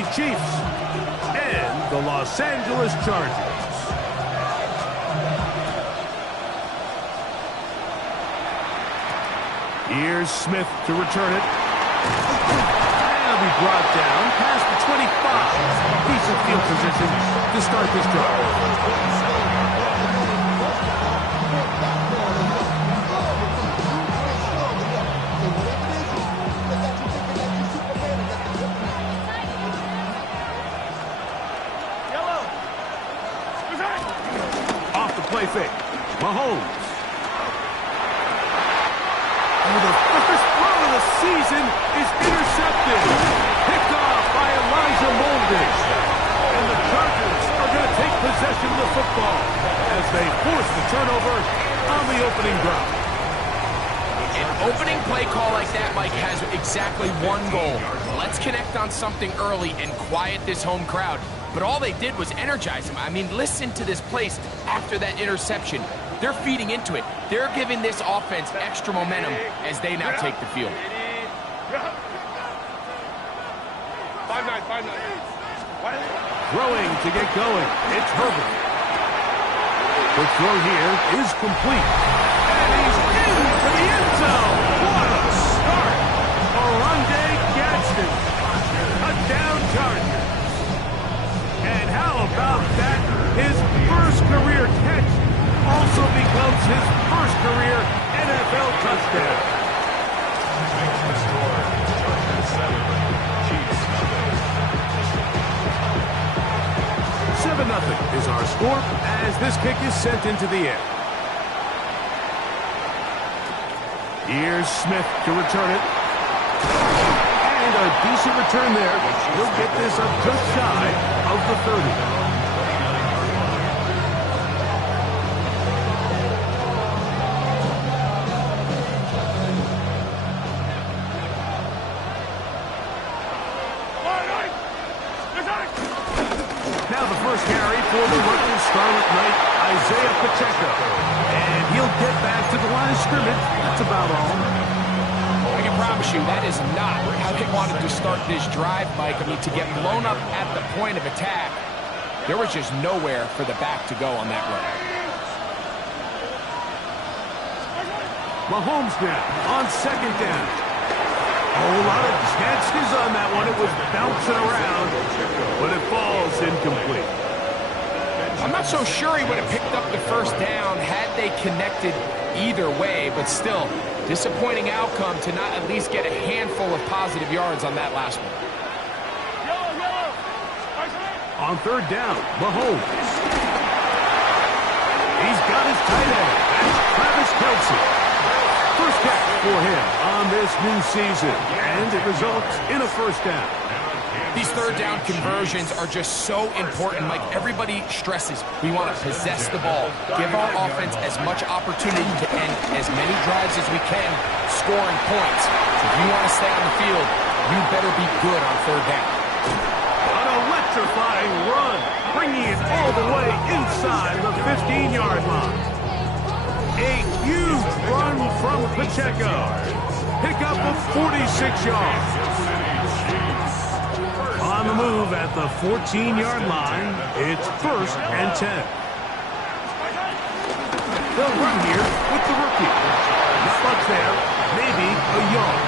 City Chiefs and the Los Angeles Chargers. Here's Smith to return it. And it'll be brought down past the 25. Decent field position to start this drive. Off the play fake. Mahomes. The first throw of the season is intercepted. Picked off by Elijah Molden. And the Chargers are going to take possession of the football as they force the turnover on the opening drive. An opening play call like that, Mike, has exactly one goal. Let's connect on something early and quiet this home crowd. But all they did was energize them. I mean, listen to this place after that interception. They're feeding into it. They're giving this offense extra momentum as they now take the field. 5-9. Throwing to get going. It's Herbert. The throw here is complete. And he's into the end zone. What a start. Oronde Gadsden. Touchdown Chargers. And how about that? His first career catch also becomes his first career NFL touchdown. 7-0 is our score as this kick is sent into the air. Here's Smith to return it. And a decent return there. He'll get this up just shy of the 30. Now the first carry for the Rutgers Scarlet Knight, Isaiah Pacheco. And he'll get back to the line of scrimmage. That's about all. I can promise you that is not how they wanted to start this drive, Mike. I mean, to get blown up at the point of attack, there was just nowhere for the back to go on that run. Mahomes now on second down. A whole lot of chances on that one. It was bouncing around, but it falls incomplete. I'm not so sure he would have picked up the first down had they connected either way, but still, disappointing outcome to not at least get a handful of positive yards on that last one. On third down, Mahomes. He's got his tight end. That's Travis Kelce. First catch for him on this new season, and it results in a first down. These third down conversions are just so important. Like everybody stresses, we want to possess the ball, give our offense as much opportunity to end as many drives as we can, scoring points. So if you want to stay on the field, you better be good on third down. An electrifying run, bringing it all the way inside the 15-yard line. A huge run from Pacheco. Pickup of 46 yards. On the move at the 14-yard line, it's 1st and 10. They'll run here with the rookie. Not much there, maybe a yard.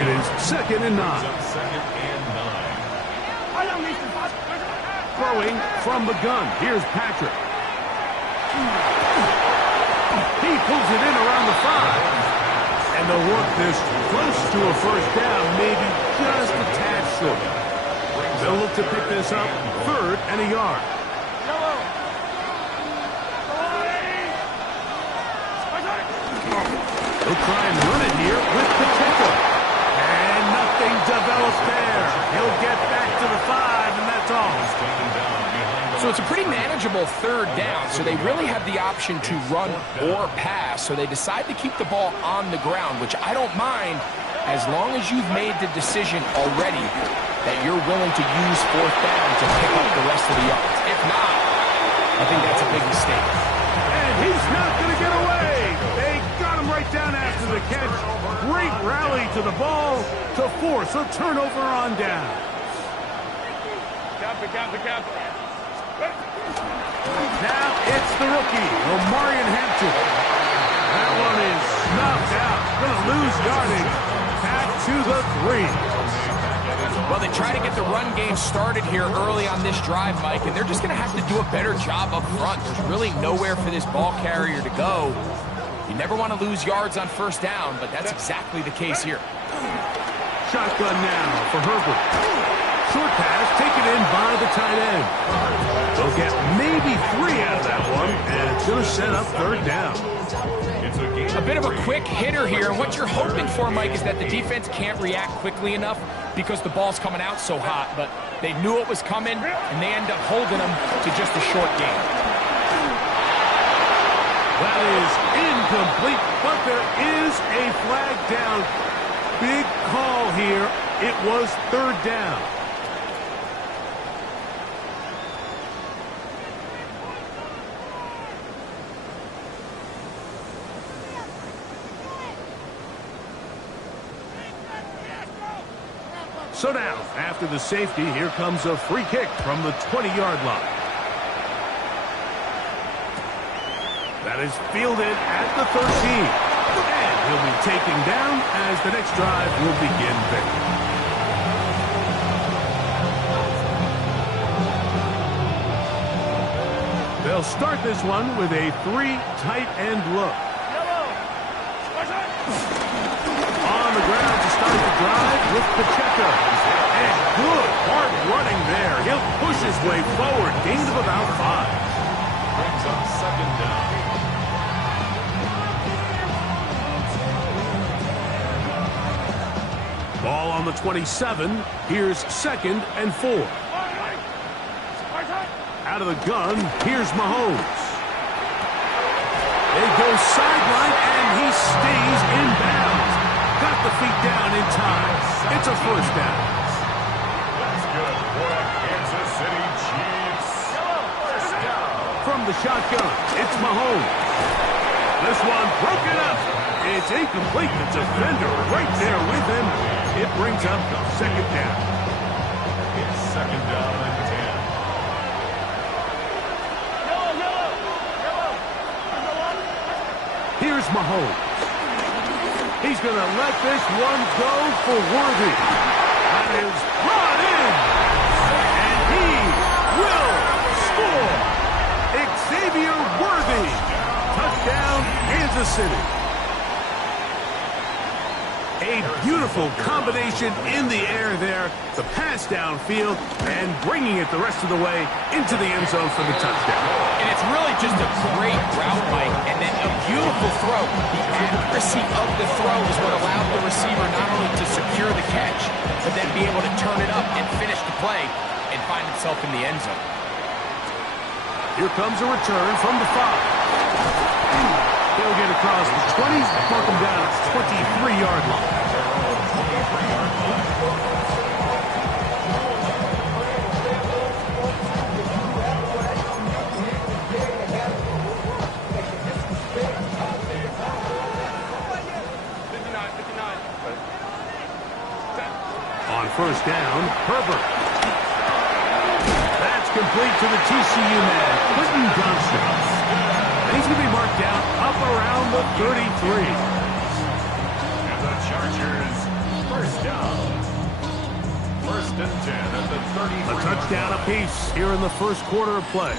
It is 2nd and 9. Throwing from the gun. Here's Patrick. He pulls it in around the 5. And they'll work this close to a first down, maybe just a tad short. They'll look to pick this up 3rd and a yard. They'll try and run it here with Pacheco. And nothing develops there. He'll get back to the 5, and that's all. So it's a pretty manageable third down, so they really have the option to run or pass, so they decide to keep the ball on the ground, which I don't mind as long as you've made the decision already that you're willing to use 4th down to pick up the rest of the yards. If not, I think that's a big mistake. And he's not going to get away. They got him right down after the the catch. Great rally to the ball to force a turnover on down. Now it's the rookie, Omarion Hampton. That one is snuffed out. Going to lose yardage. Back to the 3. Well, they try to get the run game started here early on this drive, Mike, and they're just going to have to do a better job up front. There's really nowhere for this ball carrier to go. You never want to lose yards on first down, but that's exactly the case here. Shotgun now for Herbert. Short pass taken in by the tight end. They'll get maybe 3 out of that one, and it's going to set up third down. A bit of a quick hitter here, and what you're hoping for, Mike, is that the defense can't react quickly enough because the ball's coming out so hot, but they knew it was coming, and they end up holding them to just a short game. That is incomplete, but there is a flag down. Big call here. It was third down. So now, after the safety, here comes a free kick from the 20-yard line. That is fielded at the 13. And he'll be taken down as the next drive will begin there. They'll start this one with a 3 tight end look. On the ground to start the drive with Pacheco. And good hard running there. He'll push his way forward. Gain of about 5. Brings up second down. Ball on the 27. Here's 2nd and 4. Out of the gun, here's Mahomes. They go sideline, and he stays in bounds. Got the feet down in time. It's a first down. That's good for the Kansas City Chiefs. First down. From the shotgun, it's Mahomes. This one broken up. It's incomplete. The defender right there with him. It brings up second down. It's second down and 10. Here's Mahomes. He's going to let this one go for Worthy. That is brought in. And he will score. Xavier Worthy. Touchdown, Kansas City. A beautiful combination in the air there. The pass downfield and bringing it the rest of the way into the end zone for the touchdown. And it's really just a great route, Mike, and then a beautiful throw. The accuracy of the throw is what allowed the receiver not only to secure the catch, but then be able to turn it up and finish the play and find himself in the end zone. Here comes a return from the 5. They'll get across the 20s, mark them down at the 23-yard line. On first down, Herbert. That's complete to the TCU man, Quentin Johnston. And he's going to be marked down up around the 33. And the Chargers, first down. First and 10 at the 33. A touchdown apiece here in the first quarter of play.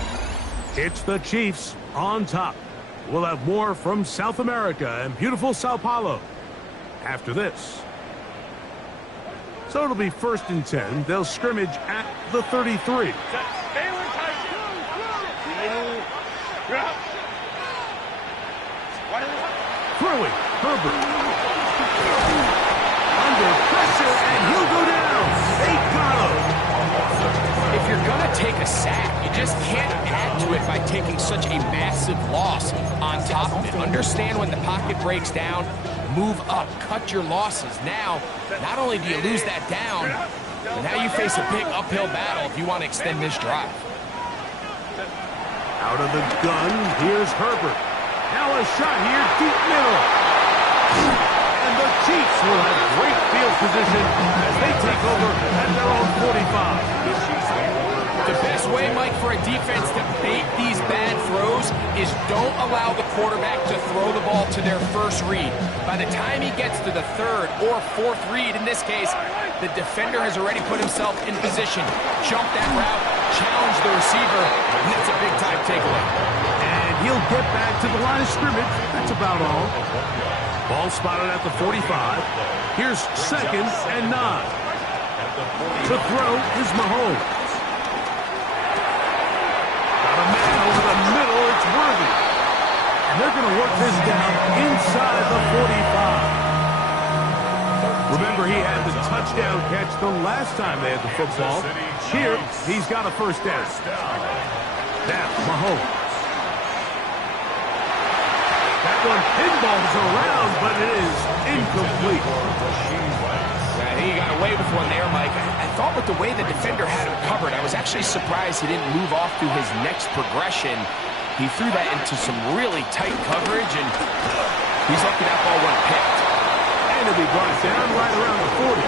It's the Chiefs on top. We'll have more from South America and beautiful Sao Paulo after this. So it'll be first and 10. They'll scrimmage at the 33. Throwing, Herbert. Under pressure, and he'll go down. They got him. If you're going to take a sack, you just can't add to it by taking such a massive loss on top of it. Understand when the pocket breaks down, move up, cut your losses. Now, not only do you lose that down, but now you face a big uphill battle if you want to extend this drive. Out of the gun, here's Herbert. Now a shot here, deep middle. And the Chiefs will have great field position as they take over at their own 45. The best way, Mike, for a defense to bait these bad throws is don't allow the quarterback to throw the ball to their first read. By the time he gets to the third or fourth read, in this case, the defender has already put himself in position, jumped that route, challenged the receiver, and it's a big-time takeaway. And he'll get back to the line of scrimmage. That's about all. Ball spotted at the 45. Here's 2nd and 9. To throw is Mahomes. Got a man over the middle. It's Worthy. And they're going to work this down inside the 45. Remember, he had the touchdown catch the last time they had the football. Here, he's got a first down. Now, Mahomes. That one pinballs around, but it is incomplete. I think he got away with one there, Mike. I thought with the way the defender had him covered, I was actually surprised he didn't move off to his next progression. He threw that into some really tight coverage, and he's lucky that ball wasn't picked. And he'll be brought down right around the 40.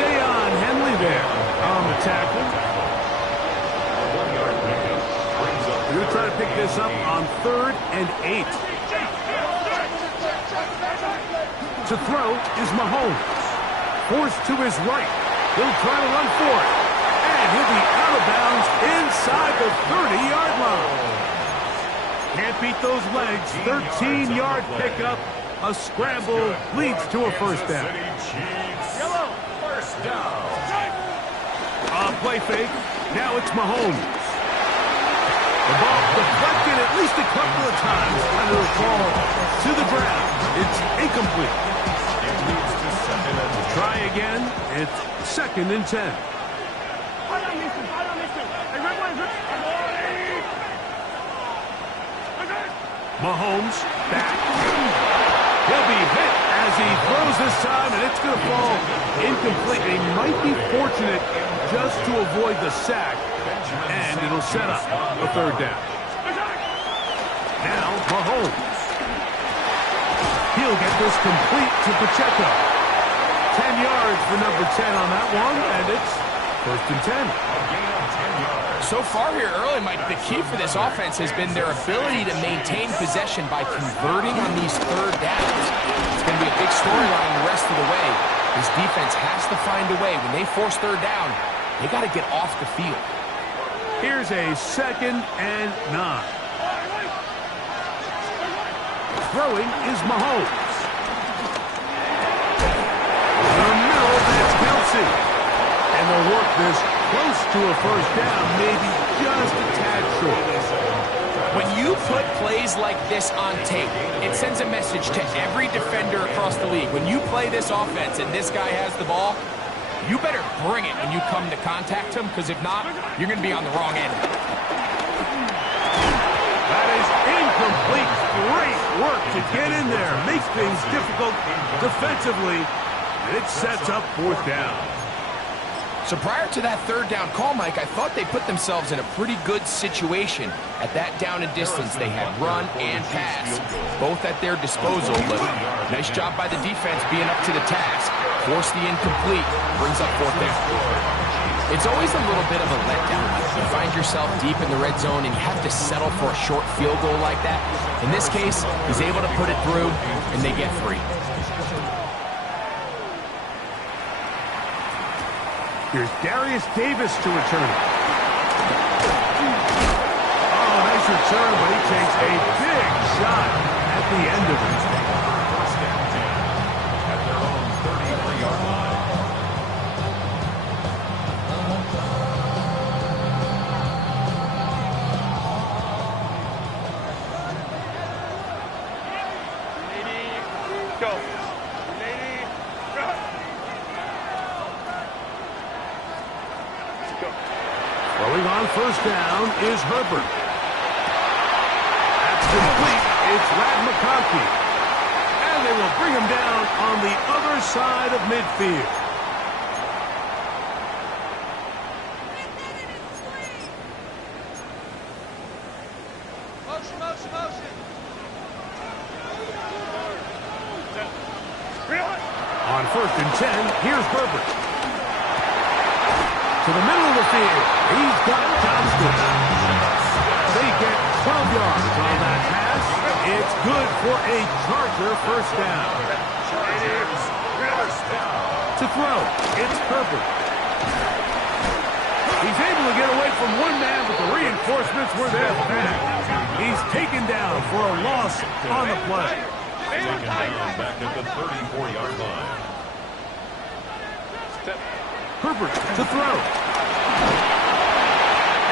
Deion Henley there on the tackle. We're going to try to pick this up on 3rd and 8. To throw is Mahomes. Forced to his right. He'll try to run for it. And he'll be out of bounds inside the 30-yard line. Can't beat those legs. 13-yard pickup. A scramble leads to a first down. First down. Play fake. Now it's Mahomes. The ball deflected at least a couple of times under a fall to the ground. It's incomplete. Try again. It's 2nd and 10. Mahomes back. He'll be hit as he throws this time, and it's going to fall incomplete. They might be fortunate just to avoid the sack, and it'll set up a 3rd down. Now, Mahomes. He'll get this complete to Pacheco. 10 yards for number 10 on that one, and it's 1st and 10. So far here early, Mike, the key for this offense has been their ability to maintain possession by converting on these 3rd downs. It's going to be a big storyline the rest of the way. This defense has to find a way. When they force 3rd down, they got to get off the field. Here's a 2nd and 9. Throwing is Mahomes. In the middle, that's Kelsey. And they'll work this close to a first down, maybe just a tad short. When you put plays like this on tape, it sends a message to every defender across the league. When you play this offense and this guy has the ball, you better bring it when you come to contact him, because if not, you're going to be on the wrong end. That is incomplete. Great work to get in there, make things difficult defensively. It sets up 4th down. So prior to that 3rd down call, Mike, I thought they put themselves in a pretty good situation. At that down and distance, they had run and pass, both at their disposal. But nice job by the defense being up to the task. Force the incomplete, brings up 4th down. It's always a little bit of a letdown. You find yourself deep in the red zone and you have to settle for a short field goal like that. In this case, he's able to put it through, and they get 3. Here's Darius Davis to return it. Oh, nice return, but he takes a big shot at the end of it. First and 10 at their own 33-yard line. Throwing on first down is Herbert. That's complete. It's Ladd McConkey. And they will bring him down on the other side of midfield. Motion, motion, motion. Here's Herbert. To the middle of the field. He's got Johnston. They get 12 yards on that pass. It's good for a Charger first down. To throw, it's Herbert. He's able to get away from one man, but the reinforcements were there fast. He's taken down for a loss on the play. Taken down back at the 34-yard line. Herbert to throw.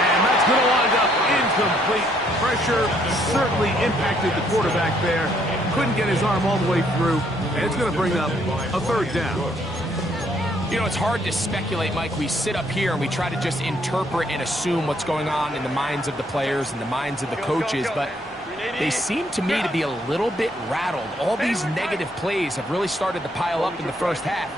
And that's going to wind up incomplete. Pressure certainly impacted the quarterback there. Couldn't get his arm all the way through. And it's going to bring up a third down. You know, it's hard to speculate, Mike. We sit up here and we try to just interpret and assume what's going on in the minds of the players and the minds of the coaches, but they seem to me to be a little bit rattled. All these negative plays have really started to pile up in the first half.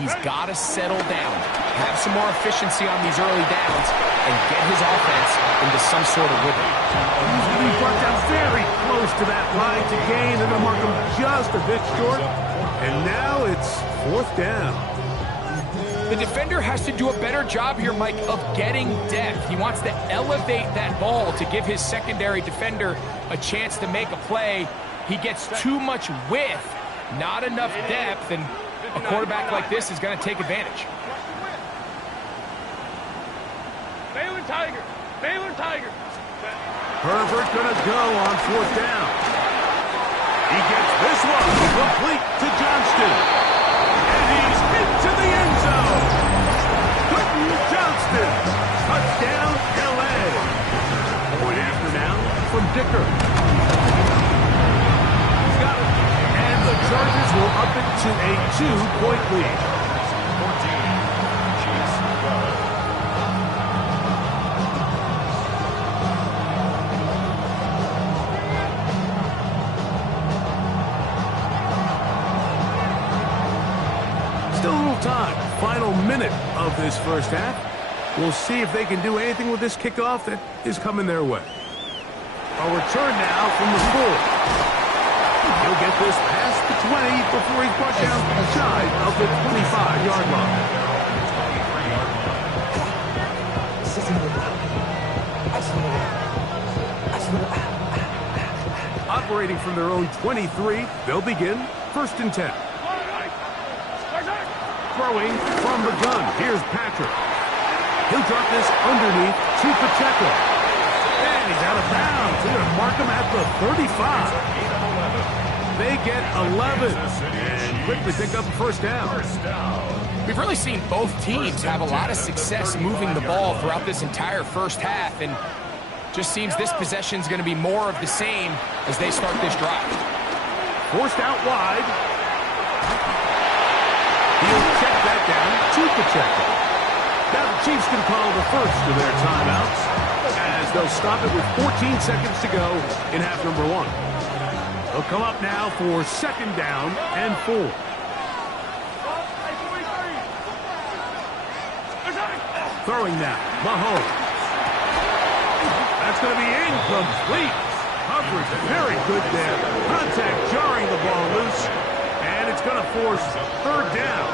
He's got to settle down, have some more efficiency on these early downs, and get his offense into some sort of rhythm. He's going to be brought down very close to that line to gain. They're going to mark him just a bit short. And now it's fourth down. The defender has to do a better job here, Mike, of getting depth. He wants to elevate that ball to give his secondary defender a chance to make a play. He gets too much width, not enough depth, and a quarterback like this is going to take advantage. Baylor Tiger. Baylor Tiger. Herbert going to go on fourth down. He gets this one complete to Johnston. And he's into the end zone. Quentin Johnston. Touchdown, L.A. Point after now from Dicker. He's got it. And the Chargers will up it to a 2-point lead. 14. Chiefs 12. Still a little time. Final minute of this first half. We'll see if they can do anything with this kickoff that is coming their way. A return now from the 4. He'll get this past the 20 before he's brought down shy of the 25-yard line. Operating from their own 23, they'll begin first and 10. Throwing from the gun. Here's Patrick. He'll drop this underneath to Pacheco. And he's out of bounds. They're going to mark him at the 35. They get 11 and quickly pick up a first down. We've really seen both teams have a lot of success moving the ball throughout this entire first half, and just seems this possession is going to be more of the same as they start this drive. Forced out wide. He'll check that down to Pacheco. Now the Chiefs can call the first of their timeouts as they'll stop it with 14 seconds to go in half number 1. They'll come up now for second down and 4. Throwing now, Mahomes. That's going to be incomplete. Coverage very good there. Contact jarring the ball loose. And it's going to force third down.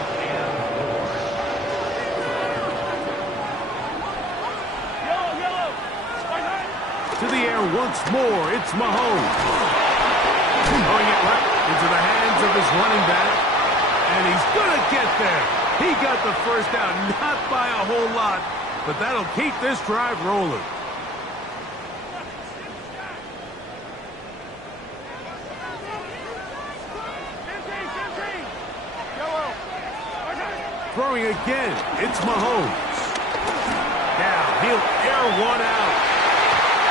To the air once more, it's Mahomes. Throwing it left into the hands of his running back. And he's going to get there. He got the first down, not by a whole lot, but that'll keep this drive rolling. Throwing again, it's Mahomes. Now he'll air one out.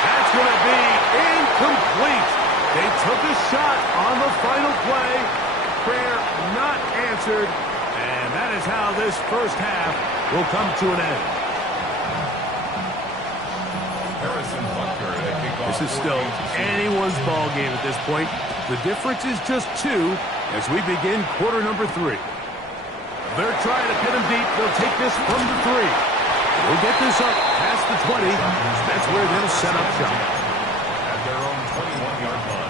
That's going to be incomplete. They took a shot on the final play. Prayer not answered. And that is how this first half will come to an end. This is still anyone's ball game at this point. The difference is just 2 as we begin quarter number 3. They're trying to pin him deep. They'll take this from the 3. We'll get this up past the 20. That's where they'll set up shop. At their own 21-yard line.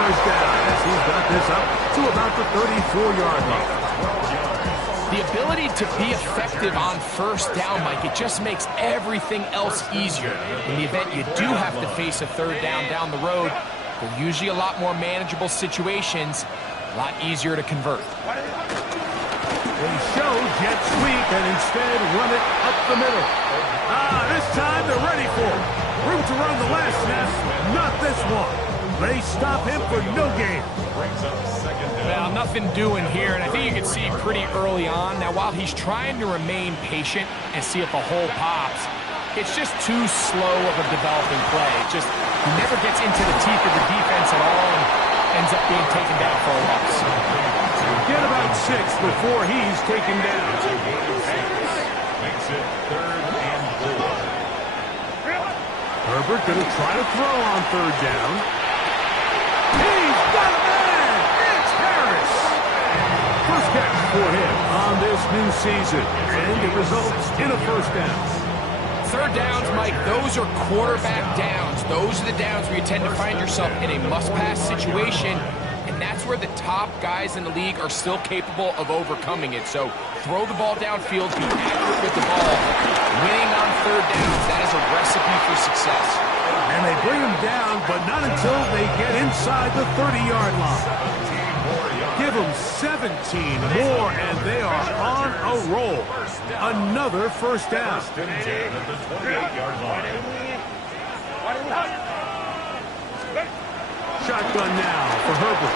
first down as he's got this up to about the 34-yard line. The ability to be effective on first down, Mike, it just makes everything else easier. In the event you do have to face a third down the road, they're usually a lot more manageable situations, a lot easier to convert. They show jet sweep and instead run it up the middle. This time they're ready for it. Room to run the last snap, not this one. They stop him for no gain. Well, nothing doing here, and I think you can see pretty early on. Now, while he's trying to remain patient and see if a hole pops, it's just too slow of a developing play. He never gets into the teeth of the defense at all and ends up being taken down for a loss. Get about 6 before he's taken down. Makes it 3rd and 4. Herbert going to try to throw on 3rd down. He's got a man! It's Harris! First catch for him on this new season, and it results in a first down. Third downs, Mike, those are quarterback downs. Those are the downs where you tend to find yourself in a must-pass situation, and that's where the top guys in the league are still capable of overcoming it. So throw the ball downfield, be accurate with the ball. Winning on third downs, that is a recipe for success. And they bring him down, but not until they get inside the 30-yard line. Give them 17 more, and they are on a roll. Another first down. First and 10 at the 28-yard line. Shotgun now for Herbert.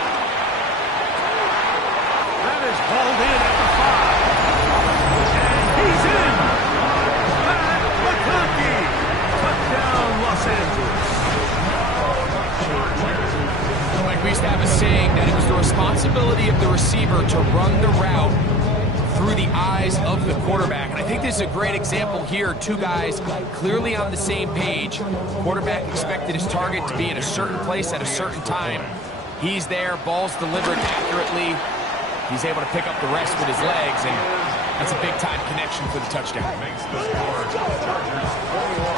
That is hauled in at the 5. And he's in. Pat McConkey. Touchdown, Los Angeles. Like we used to have a saying that it was the responsibility of the receiver to run the route through the eyes of the quarterback. And I think this is a great example here. Two guys clearly on the same page. Quarterback expected his target to be in a certain place at a certain time. He's there, ball's delivered accurately. He's able to pick up the rest with his legs, and that's a big-time connection for the touchdown. Makes the score. Chargers 41.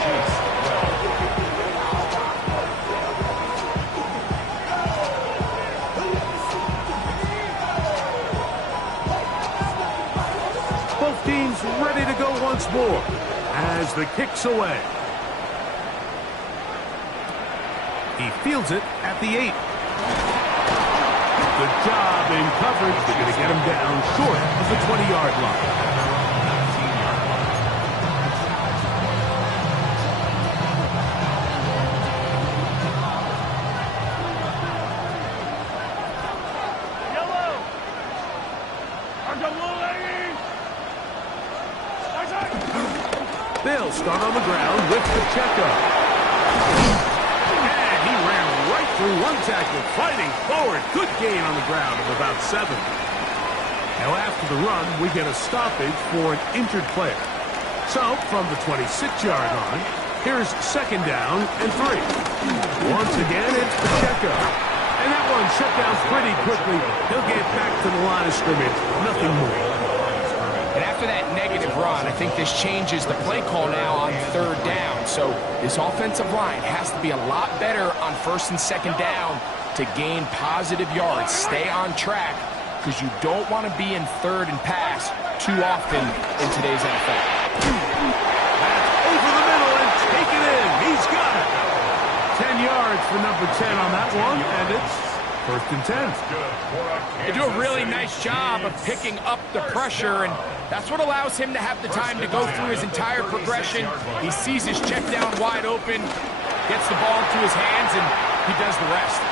Chiefs 12. Both teams ready to go once more as the kick's away. He fields it at the 8. Good job in coverage. They're going to get him down short of the 20-yard line. They'll start on the ground with Pacheco. And he ran right through one tackle, fighting forward. Good gain on the ground of about 7. Now after the run, we get a stoppage for an injured player. So from the 26-yard line, here's 2nd down and 3. Once again, it's Pacheco. And that one shut down pretty quickly. He'll get back to the line of scrimmage. Nothing more. And after that negative run, I think this changes the play call now on 3rd down. So this offensive line has to be a lot better on 1st and 2nd down to gain positive yards. Stay on track, because you don't want to be in 3rd and pass too often in today's NFL. That's over the middle and take it in. He's got it. 10 yards for number 10 on that one, and it's 1st and 10. They do a really nice job of picking up the pressure, and that's what allows him to have the time to go through his entire progression. He sees his check down wide open, gets the ball into his hands, and he does the rest.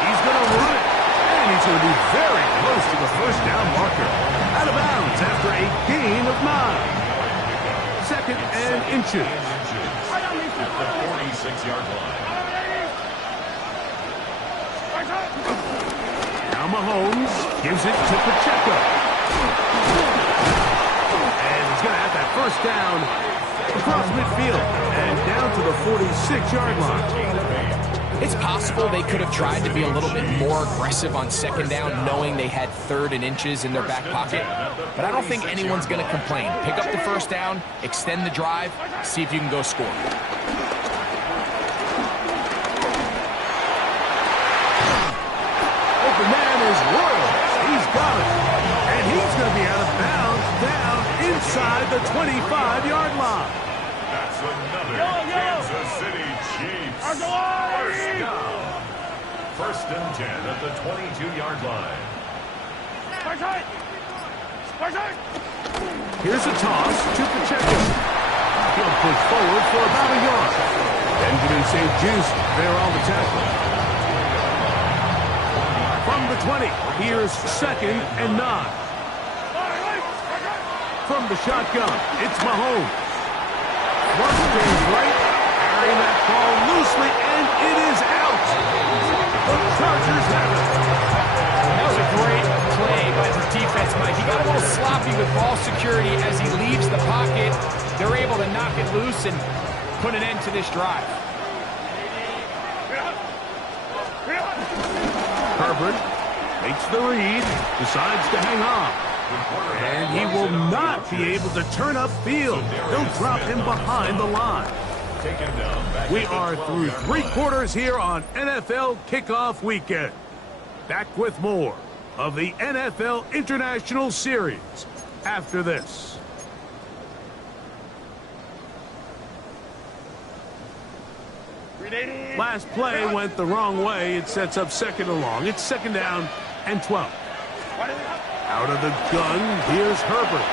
He's going to run it, and he's going to be very close to the 1st down marker. Out of bounds after a gain of 9. 2nd and inches. At the 46-yard line. Now Mahomes gives it to Pacheco. And he's going to have that 1st down across midfield and down to the 46-yard line. It's possible they could have tried to be a little bit more aggressive on 2nd down, knowing they had 3rd and inches in their back pocket. But I don't think anyone's going to complain. Pick up the 1st down, extend the drive, see if you can go score. the 25-yard line. That's another Kansas City Chiefs first down. First and 10 at the 22-yard line. Here's a toss to Pacheco. He'll push forward for about a yard. Benjamin St. Just there on the tackle. From the 20, here's second and 9. From the shotgun, it's Mahomes. Once goes right, carrying that ball loosely, and it is out. The Chargers have it. That was a great play by the defense, Mike. He got a little sloppy with ball security as he leaves the pocket. They're able to knock it loose and put an end to this drive. Herbert makes the read, decides to hang on. And he will not be able to turn upfield. They'll drop him behind the line. We are through 3 quarters here on NFL Kickoff Weekend. Back with more of the NFL International Series after this. Last play went the wrong way. It sets up second and long. It's second down and 12. Out of the gun, here's Herbert.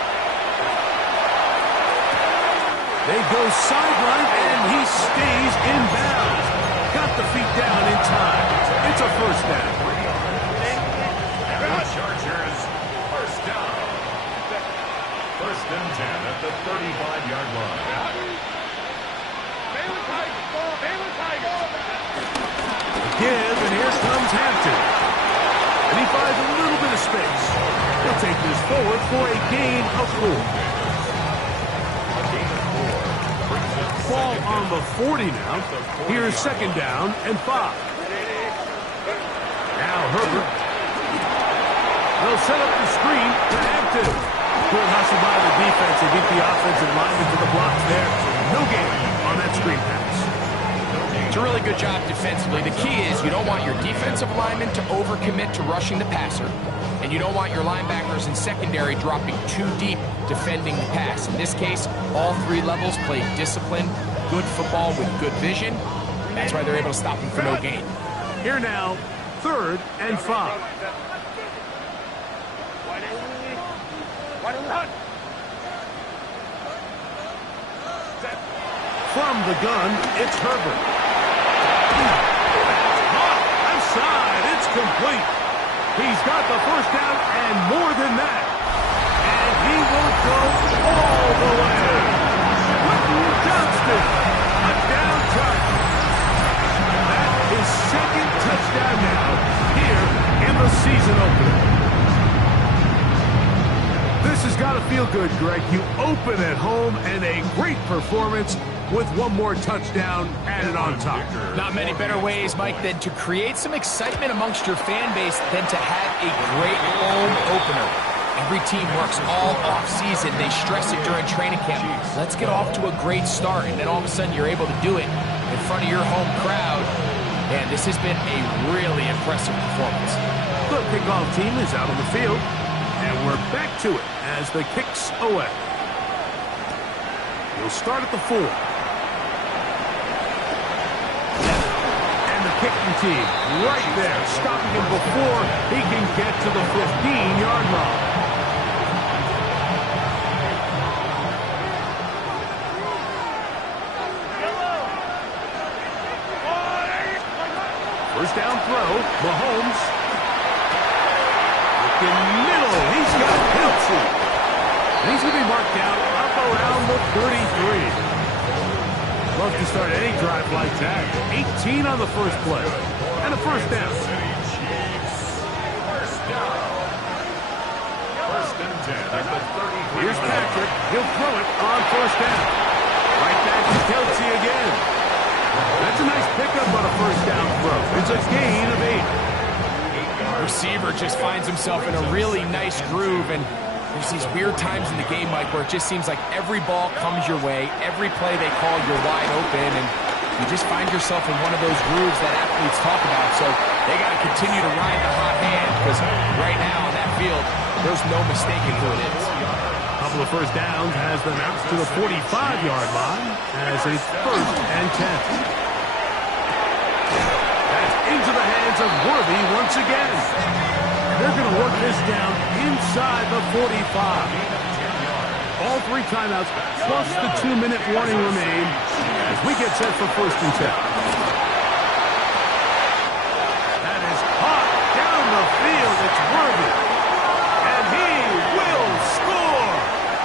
They go sideline, and he stays in bounds. Got the feet down in time. It's a first down. And the Chargers, first down. First and 10 at the 35-yard line. Give, and here comes Hampton. And he finds a little bit of space. He'll take this forward for a gain of 4. Ball on the 40 now. Here's second down and 5. Now Herbert. They'll set up the screen to Hampton. Good hustle by the defense. They beat the offensive lineman to the blocks there. No gain on that screen pass. It's a really good job defensively. The key is you don't want your defensive linemen to overcommit to rushing the passer, and you don't want your linebackers in secondary dropping too deep defending the pass. In this case, all 3 levels played disciplined, good football with good vision. That's why they're able to stop him for no gain. Here now, third and 5. From the gun, it's Herbert. Outside, it's complete. He's got the first down and more than that. And he will go all the way. Quentin Johnston, touchdown Chargers. That is second touchdown now here in the season opener. This has got to feel good, Greg. You open at home and a great performance with one more touchdown added on top. Not many better ways, Mike, than to create some excitement amongst your fan base than to have a great home opener. Every team works all off-season. They stress it during training camp. Let's get off to a great start, and then all of a sudden you're able to do it in front of your home crowd. Man, this has been a really impressive performance. The kickoff team is out on the field, and we're back to it as the kicks away. We'll start at the 4. Kicking team right there, stopping him before he can get to the 15-yard line. First down throw, Mahomes. Looking middle, he's got Kelsey. And he's going to be marked down up around the 33. Love to start any drive like that. 18 on the first play. And a first down. First down. First and 10 at the 33. Here's Patrick. He'll throw it on first down. Right back to Kelsey again. That's a nice pickup on a first down throw. It's a gain of 8. Receiver just finds himself in a really nice groove, and there's these weird times in the game, Mike, where it just seems like every ball comes your way, every play they call, you're wide open, and you just find yourself in one of those grooves that athletes talk about. So they got to continue to ride the hot hand, because right now on that field, there's no mistaking who it is. Couple couple of first downs has them out to the 45-yard line as it's 1st and 10. That's into the hands of Worthy once again. They're going to work this down inside the 45. All 3 timeouts plus the 2-minute warning remain as we get set for 1st and 10. That is hot down the field. It's Worthy. And he will score.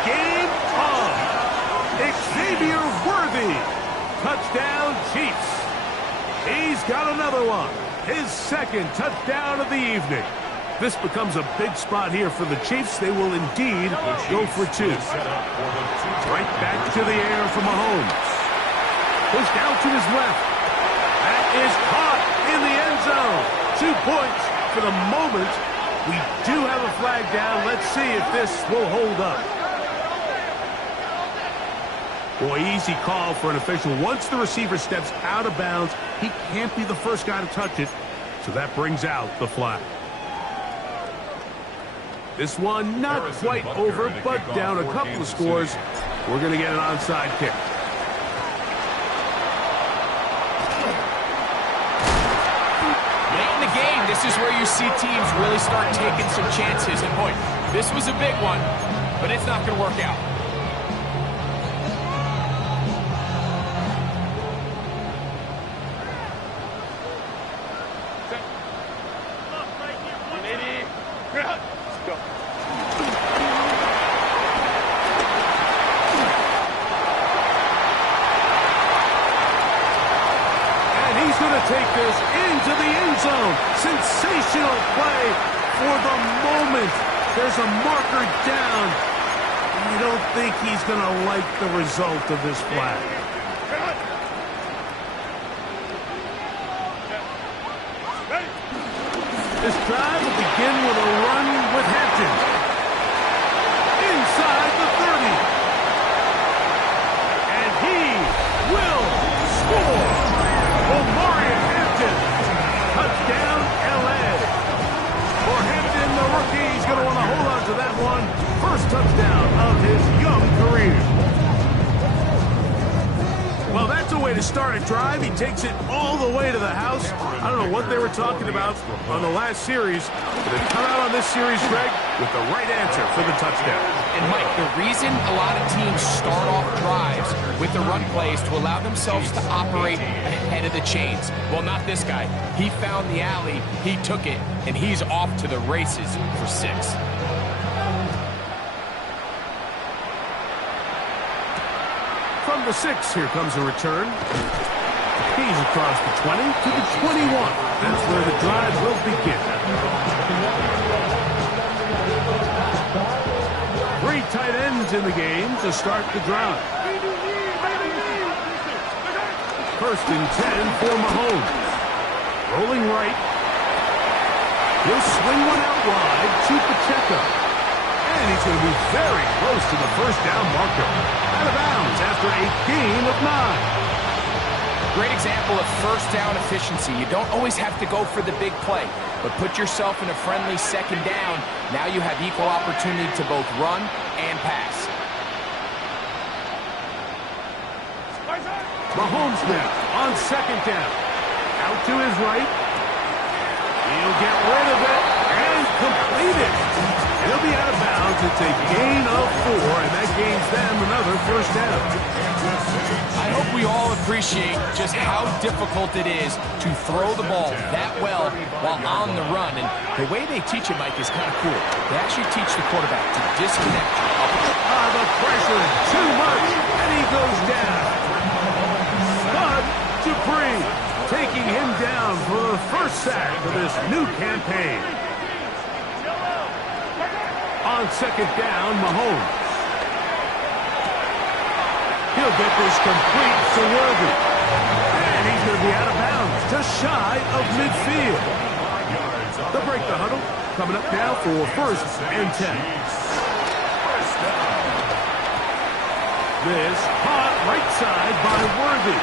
Game on. Xavier Worthy. Touchdown, Chiefs. He's got another one. His 2nd touchdown of the evening. This becomes a big spot here for the Chiefs. They will indeed go for 2. Right back to the air for Mahomes. Pushed out to his left. That is caught in the end zone. 2 points for the moment. We do have a flag down. Let's see if this will hold up. Boy, easy call for an official. Once the receiver steps out of bounds, he can't be the first guy to touch it. So that brings out the flag. This one not quite over, but down a couple of scores. We're going to get an onside kick. Late in the game, this is where you see teams really start taking some chances. And boy, this was a big one, but it's not going to work out. Take this into the end zone. Sensational play for the moment. There's a marker down. You don't think he's going to like the result of this flag. This drive will begin with a run with Hampton. Inside the 30. And he will score. Omarion Hampton. Touchdown, L.A. For Hampton, the rookie, he's going to want to hold on to that one. First touchdown of his young career. Well, that's a way to start a drive. He takes it all the way to the house. I don't know what they were talking about on the last series, but they come out on this series, Greg, with the right answer for the touchdown. And, Mike, the reason a lot of teams start off drives with the run plays to allow themselves to operate ahead of the chains. Well, not this guy. He found the alley, he took it, and he's off to the races for 6. From the 6, here comes a return. He's across the 20 to the 21. That's where the drive will begin. 3 tight ends in the game to start the drive. 1st and 10 for Mahomes. Rolling right. He'll swing one out wide to Pacheco. And he's going to be very close to the first down marker. Out of bounds after a gain of 9. Great example of first down efficiency. You don't always have to go for the big play, but put yourself in a friendly 2nd down. Now you have equal opportunity to both run and pass. Mahomes now on 2nd down. Out to his right. He'll get rid of it and complete it. He'll be out of bounds. It's a gain of 4, and that gains them another first down. I hope we all appreciate just how difficult it is to throw the ball that well while on the run. And the way they teach it, Mike, is kind of cool. They actually teach the quarterback to disconnect. The pressure is too much, and he goes down. Bud Dupree taking him down for the first sack of this new campaign. On 2nd down, Mahomes. He'll get this complete to Worthy. And he's going to be out of bounds, just shy of midfield. They'll break the huddle. Coming up now for 1st and 10. This caught right side by Worthy.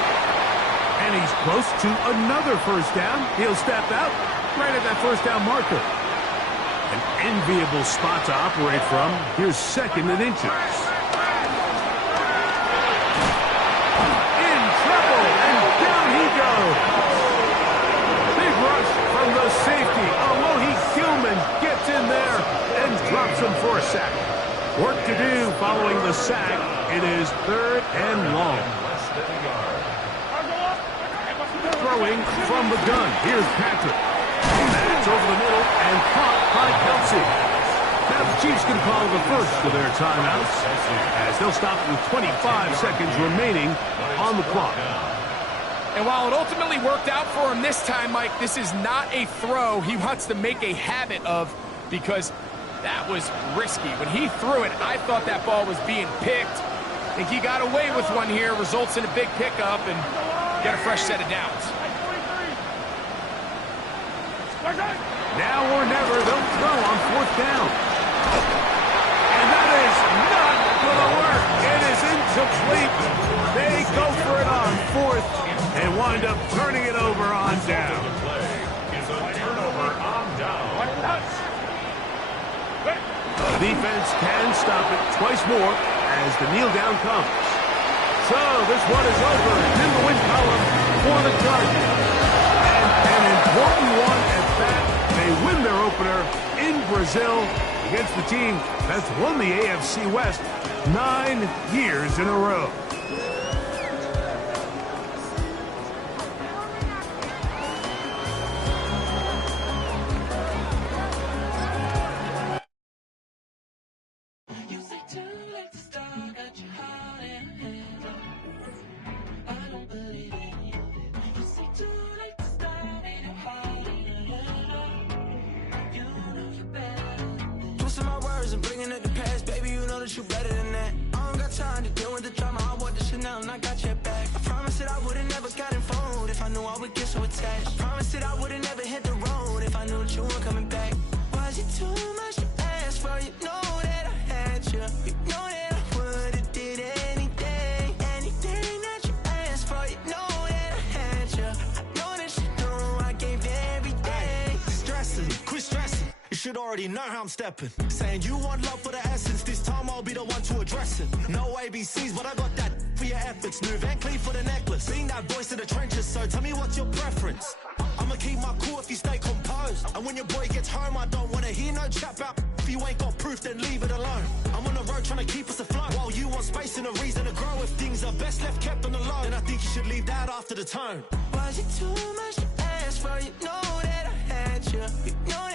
And he's close to another first down. He'll step out right at that first down marker. And Enviable spot to operate from. Here's second and inches. In trouble, and down he goes. Big rush from the safety. Alohi Gilman gets in there and drops him for a sack. Work to do following the sack. It is third and long. Throwing from the gun. Here's Patrick. That's over the middle and caught by Kelsey. Now the Chiefs can call the first of their timeouts as they'll stop with 25 seconds remaining on the clock. And while it ultimately worked out for him this time, Mike, this is not a throw he wants to make a habit of, because that was risky. When he threw it, I thought that ball was being picked. I think he got away with one here, results in a big pickup, and get a fresh set of downs. Now or never, they'll throw on fourth down. And that is not going to work. It is incomplete. They go for it on fourth and wind up turning it over on down. Is a turnover on down. The defense can stop it twice more as the kneel down comes. So this one is over in the win column for the Chargers. And an important one at that. They win their opener in Brazil against the team that's won the AFC West 9 years in a row. Already know how I'm stepping. Saying you want love for the essence, this time I'll be the one to address it. No ABCs, but I got that for your efforts. New Van Cleef for the necklace. Being that voice in the trenches, so tell me what's your preference. I'ma keep my cool if you stay composed. And when your boy gets home, I don't wanna hear no chat about if you ain't got proof, then leave it alone. I'm on the road trying to keep us afloat, while you want space and a reason to grow. If things are best left kept on the low, then I think you should leave that after the tone. Was it too much to ask for? You know that I had you. You know